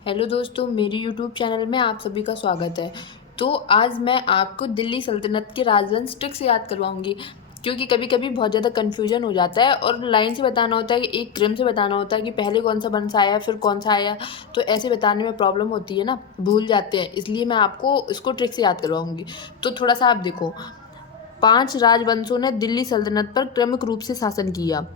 Hello दोस्तों, मेरे YouTube channel में आप सभी का स्वागत है। तो आज मैं आपको दिल्ली सल्तनत के राजवंश ट्रिक से याद करवाऊंगी, क्योंकि कभी कभी बहुत ज़्यादा कन्फ्यूजन हो जाता है और लाइन से बताना होता है कि एक क्रम से बताना होता है कि पहले कौन सा वंश आया फिर कौन सा आया। तो ऐसे बताने में प्रॉब्लम होती है ना, भूल जाते हैं, इसलिए मैं आपको इसको ट्रिक से याद करवाऊंगी। तो थोड़ा सा आप देखो, 5 राजवंशों ने दिल्ली सल्तनत पर क्रमिक रूप से शासन किया।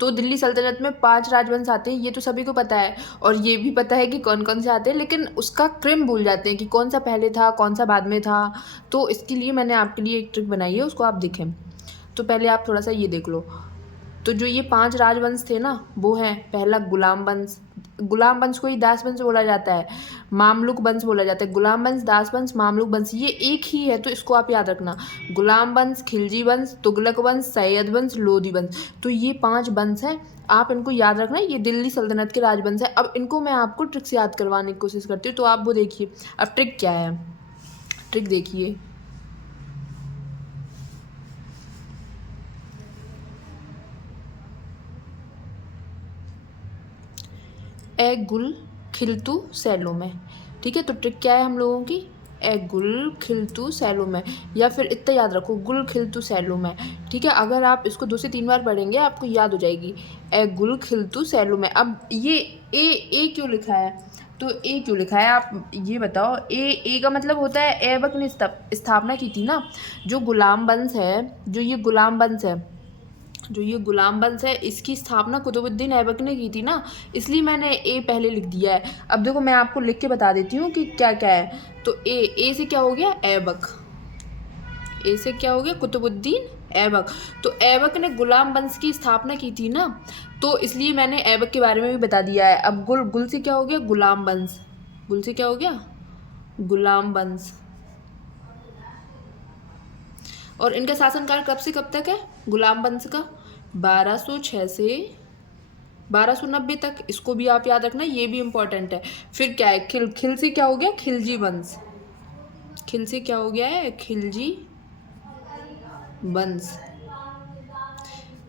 तो दिल्ली सल्तनत में 5 राजवंश आते हैं, ये तो सभी को पता है और ये भी पता है कि कौन कौन से आते हैं, लेकिन उसका क्रम भूल जाते हैं कि कौन सा पहले था कौन सा बाद में था। तो इसके लिए मैंने आपके लिए एक ट्रिक बनाई है, उसको आप देखें। तो पहले आप थोड़ा सा ये देख लो। तो जो ये 5 राजवंश थे ना, वो हैं, पहला गुलाम वंश। गुलाम वंश को ही दास वंश बोला जाता है, मामलुक वंश बोला जाता है। गुलाम वंश, दास वंश, मामलुक वंश, ये एक ही है, तो इसको आप याद रखना। गुलाम वंश, खिलजी वंश, तुगलक वंश, सैयद वंश, लोधी वंश। तो ये 5 वंश हैं, आप इनको याद रखना। ये दिल्ली सल्तनत के राजवंश है। अब इनको मैं आपको ट्रिक से याद करवाने की कोशिश करती हूँ, तो आप वो देखिए। अब ट्रिक क्या है, ट्रिक देखिए। ए गुल खिलतू सैलो में। ठीक है, तो ट्रिक क्या है हम लोगों की, ए गुल खिलतू सैलो में, या फिर इतना याद रखो, गुल खिलतू सैलो में। ठीक है, अगर आप इसको 2 से 3 बार पढ़ेंगे आपको याद हो जाएगी, ए गुल खिलतू सैलो में। अब ये ए क्यों लिखा है, तो ए क्यों लिखा है आप ये बताओ। ए का मतलब होता है ऐबक ने स्थापना की थी ना। जो गुलाम वंश है, जो ये गुलाम वंश है, इसकी स्थापना कुतुबुद्दीन ऐबक ने की थी ना, इसलिए मैंने ए पहले लिख दिया है। अब देखो मैं आपको लिख के बता देती हूँ कि क्या क्या है। तो ए से क्या हो गया, ऐबक। ए से क्या हो गया, कुतुबुद्दीन ऐबक। तो ऐबक ने गुलाम वंश की स्थापना की थी ना, तो इसलिए मैंने ऐबक के बारे में भी बता दिया है। अब गुल से क्या हो गया, गुलाम वंश। गुल से क्या हो गया, गुलाम वंश। और इनका शासनकाल कब से कब तक है, गुलाम वंश का 1206 से 1290 तक। इसको भी आप याद रखना, ये भी इम्पोर्टेंट है। फिर क्या है, खिल से क्या हो गया, खिलजी वंश। खिल से क्या हो गया है, खिलजी वंश।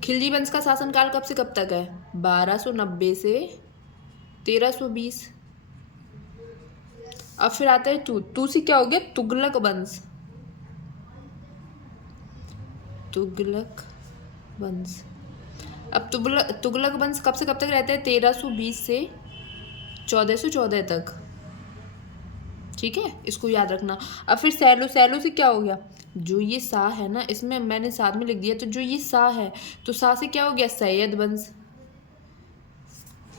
खिलजी वंश का शासनकाल कब से कब तक है, 1290 से 1320। अब फिर आता है तू से क्या हो गया, तुगलक वंश। तुगलक वंश। अब तुगलक वंश कब से कब तक रहता है, 1320 से 1414 तक। ठीक है, इसको याद रखना। अब फिर सैलो से क्या हो गया, जो ये सा है ना, इसमें मैंने साथ में लिख दिया, तो जो ये सा है, तो सा से क्या हो गया, सैयद वंश।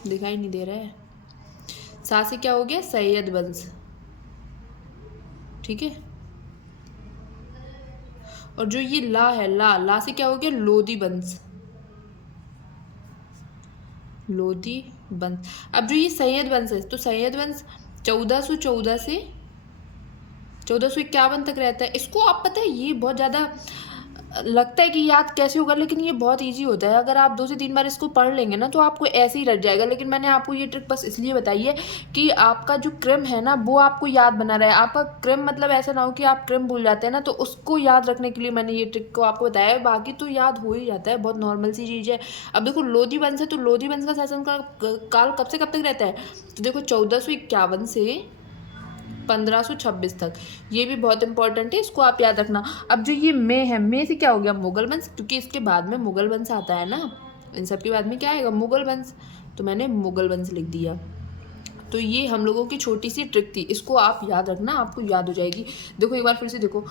दिखाई नहीं दे रहा है, सा से क्या हो गया, सैयद वंश। ठीक है, और जो ये ला है, ला से क्या हो गया, लोधी वंश। लोधी वंश। अब जो ये सैयद वंश है, तो सैयद वंश 1414 से 1451 तक रहता है। इसको आप पता है, ये बहुत ज़्यादा लगता है कि याद कैसे होगा, लेकिन ये बहुत इजी होता है। अगर आप 2 से 3 बार इसको पढ़ लेंगे ना, तो आपको ऐसे ही रट जाएगा। लेकिन मैंने आपको ये ट्रिक बस इसलिए बताई है कि आपका जो क्रम है ना, वो आपको याद बना रहे। आपका क्रम मतलब ऐसा ना हो कि आप क्रम भूल जाते हैं ना, तो उसको याद रखने के लिए मैंने ये ट्रिक को आपको बताया है। बाकी तो याद हो ही जाता है, बहुत नॉर्मल सी चीज़ है। अब देखो लोधी वंश है, तो लोधी वंश का शासन काल कब से कब तक रहता है, तो देखो 1451 से 1526 तक। ये भी बहुत इंपॉर्टेंट है, इसको आप याद रखना। अब जो ये मे है, मे से क्या हो गया, मुगल वंश, क्योंकि इसके बाद में मुगल वंश आता है ना, इन सब के बाद में क्या आएगा, मुगल वंश। तो मैंने मुगल वंश लिख दिया। तो ये हम लोगों की छोटी सी ट्रिक थी, इसको आप याद रखना, आपको याद हो जाएगी। देखो एक बार फिर से देखो,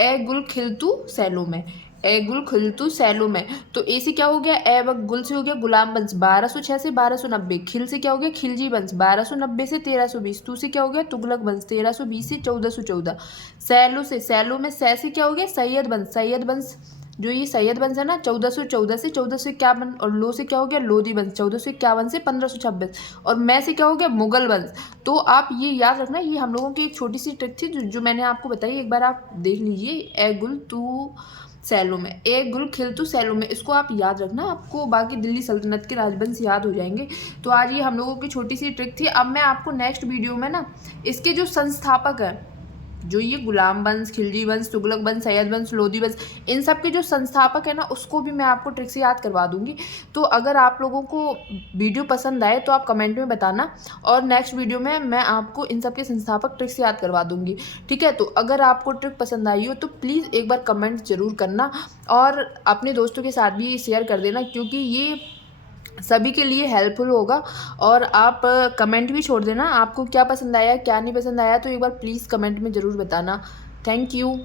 ए गुल खिलतू सैलो में, ए गुल खिलतू सैलो में। तो ए से क्या हो गया, ए व गुल से हो गया गुलाम वंश 1206 से 1290। खिल से क्या हो गया, खिलजी वंश 1290 से 1320। तू से क्या हो गया, तुगलक वंश 1320 से 1414। सैलो में सै से क्या हो गया, सैयद वंश। जो ये सैयद वंश है ना, 1414 से 1451। और लो से क्या हो गया, लोधी वंश 1451 से 1526। और मैं से क्या हो गया, मुगल वंश। तो आप ये याद रखना, ये हम लोगों की एक छोटी सी ट्रिक थी जो मैंने आपको बताई। एक बार आप देख लीजिए, ए गुल तू सैलो में, ए गुल खिलतू सैलो में, इसको आप याद रखना, आपको बाकी दिल्ली सल्तनत के राजवंश याद हो जाएंगे। तो आज ये हम लोगों की छोटी सी ट्रिक थी। अब मैं आपको नेक्स्ट वीडियो में ना, इसके जो संस्थापक हैं, जो ये गुलाम वंश, खिलजी वंश, तुगलक वंश, सैयद वंश, लोधी वंश, इन सब के जो संस्थापक है ना, उसको भी मैं आपको ट्रिक से याद करवा दूंगी। तो अगर आप लोगों को वीडियो पसंद आए तो आप कमेंट में बताना, और नेक्स्ट वीडियो में मैं आपको इन सब के संस्थापक ट्रिक से याद करवा दूंगी। ठीक है, तो अगर आपको ट्रिक पसंद आई हो तो प्लीज़ एक बार कमेंट ज़रूर करना, और अपने दोस्तों के साथ भी शेयर कर देना, क्योंकि ये सभी के लिए हेल्पफुल होगा। और आप कमेंट भी छोड़ देना, आपको क्या पसंद आया क्या नहीं पसंद आया, तो एक बार प्लीज़ कमेंट में ज़रूर बताना। Thank you.